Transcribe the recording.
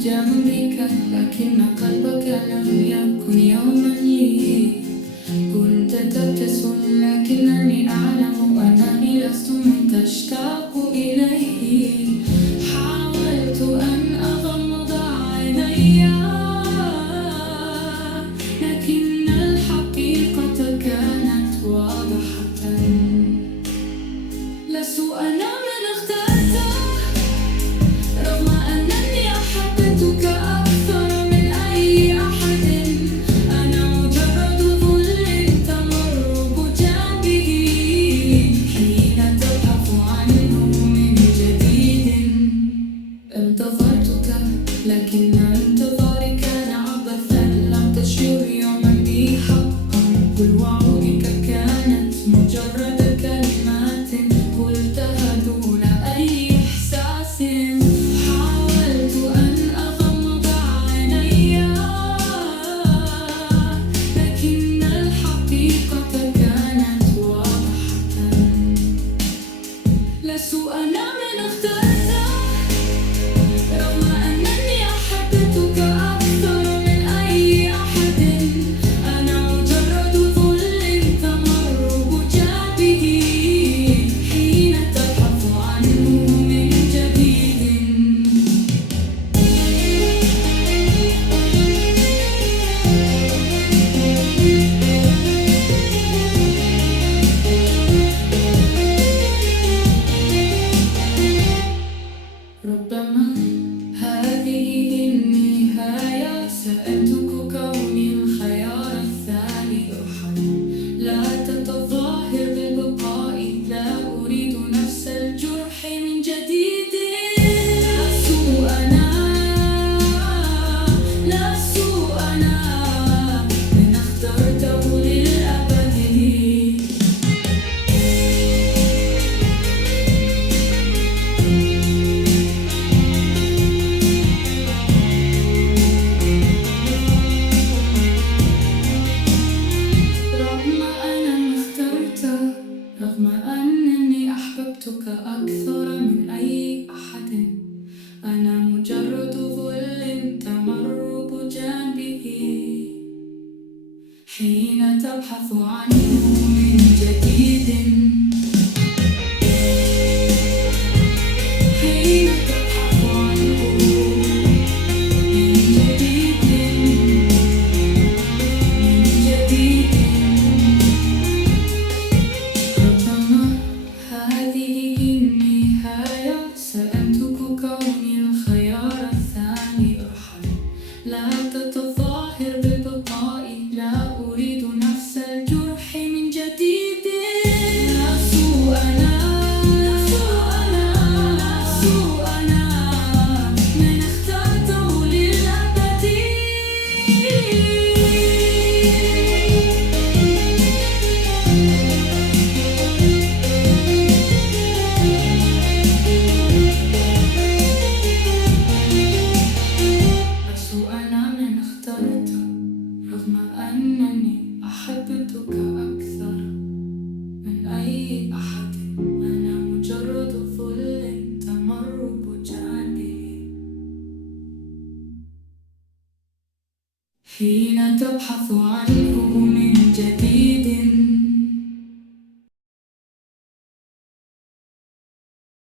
جنبك لكن قلبك لم يكن يوما لي. كنت تبتسم لكنني أعلم أنني لست من تشتاق إليه. حاولت أن أغمض عيني لكن الحقيقة كانت واضحة. لست أنا من اخترته رغم أنني أحببتك أكثر من أي أحد. أنا مجرد ظل تمر بجانبه حين تبحث عنه من جديد. انتظرتك لكن انتظاري كان عبثا. لم تشعر يوما بي حقا. كل وعودك كانت مجرد كلمات قلتها دون أي إحساس. حاولت أن أغمض عيني لكن الحقيقة كانت واضحة. لست أنا من اخترته رغم أنني أحببتك أكثر من أي أحد. أنا مجرد ظل تمر بجانبه حين تبحث عنه من جديد. ربما هذه النهاية. سأترك كوني الخيار الثاني. ارحل لا تتظاهر بالبقاء. لا أريد نفس الجرح من جديد. لست أنا من اخترته للأبد. رغم أنني أحببتك أكثر من أي أحد. أنا مجرد ظل تمر بجانبه حين تبحث عنه من جديد. حين تبحث عنه من جديد. من جديد. ربما هذه النهاية. سأترك كوني الخيار الثاني. ارحل لا تتظاهر بالبقاء. لا أريد نفس الجرح من جديد. لست أنا من اخترته للأبد. لست أنا من اخترته رغم أنني أحببتك أكثر من أي أحد. أنا مجرد ظل تمر بجانبه حين تبحث عنه من جديد.